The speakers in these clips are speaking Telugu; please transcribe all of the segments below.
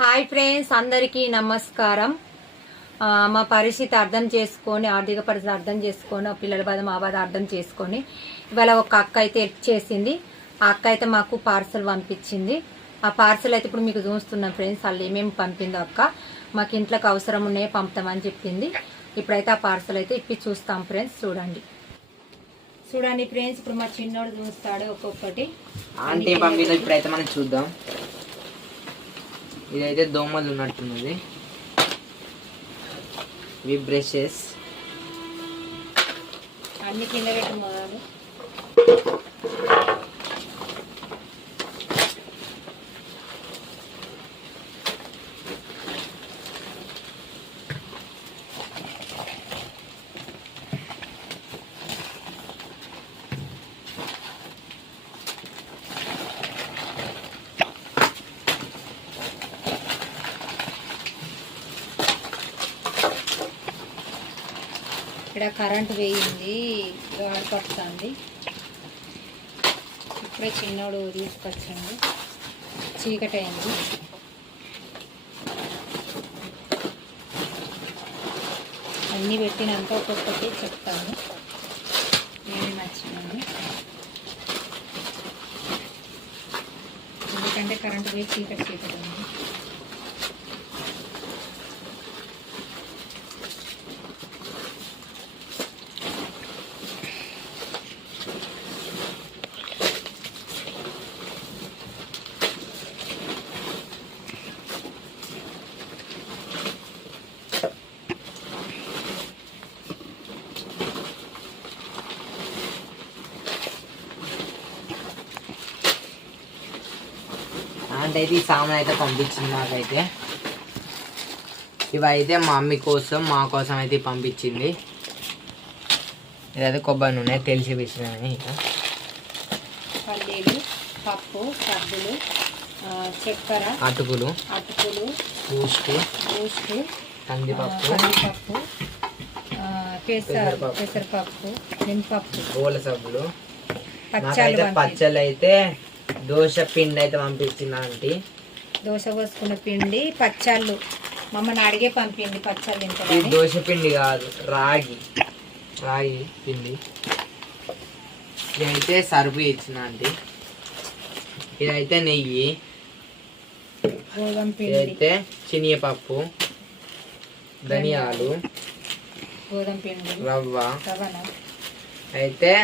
హాయ్ ఫ్రెండ్స్, అందరికీ నమస్కారం. మా పరిస్థితి అర్థం చేసుకొని, ఆర్థిక పరిస్థితి అర్థం చేసుకొని, పిల్లల బాధ మా బాధ అర్థం చేసుకొని ఇవాళ ఒక అక్క అయితే హెల్ప్ చేసింది. ఆ అక్క అయితే మాకు పార్సల్ పంపించింది. ఆ పార్సల్ అయితే ఇప్పుడు మీకు చూస్తున్నాం ఫ్రెండ్స్. వాళ్ళు ఏమేమి పంపిందో అక్క మాకు ఇంట్లోకి అవసరం ఉన్నాయో పంపుతామని చెప్పింది. ఇప్పుడైతే ఆ పార్సల్ అయితే ఇప్పి చూస్తాం ఫ్రెండ్స్. చూడండి ఫ్రెండ్స్, ఇప్పుడు మా చిన్నోడు చూస్తాడు ఒక్కొక్కటి. అంటే పంపిందో ఇప్పుడైతే మనం చూద్దాం. ఇదైతే దోమలు ఉన్నట్టున్నది. ఇవి బ్రషెస్ అన్ని కింద పెట్టు మొదలు. ఇక్కడ కరెంట్ వేయింది, గాడిపడుతుంది. ఇప్పుడే చిన్నోడు తీసుకొచ్చింది, చీకటి అయింది. అన్నీ పెట్టినాక ఒక్కొక్కటి చెప్తాను ఏమి నచ్చినాను. ఎందుకంటే కరెంట్ పోయి చీకటి ఉంది. అంటే అయితే ఈ సామాన్ అయితే పంపించింది నాకైతే. ఇవైతే మా మమ్మీ కోసం మా కోసం అయితే పంపించింది. ఇదైతే కొబ్బరి నూనె తెలిసి విషయమే. ఇక పల్లీలు, పప్పు, సబ్బులు, చక్కెర, అటుకులు, బూస్ట్, కందిపప్పు, పెసరపప్పు, మినపప్పు, గోల సబ్బులు. పచ్చళ్ళు అయితే దోశ పిండి అయితే పంపించింది ఆంటీ. దోశ పోసుకున్న పిండి, పచ్చళ్ళు మమ్మల్ని అడిగే పంపింది. పచ్చళ్ళు ఇది దోశ పిండి కాదు, రాగి పిండి. ఇదైతే సరుపు ఇచ్చిన ఆంటీ. ఇదైతే నెయ్యి, గోధుమ పిండి, ఇదైతే శనగపప్పు, ధనియాలు, గోధుమ పిండి, రవ్వ, అయితే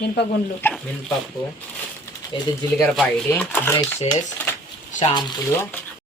మినపప్పు, అయితే జీలకర్ర ప్యాకెట్, బ్రషెస్, షాంపులు,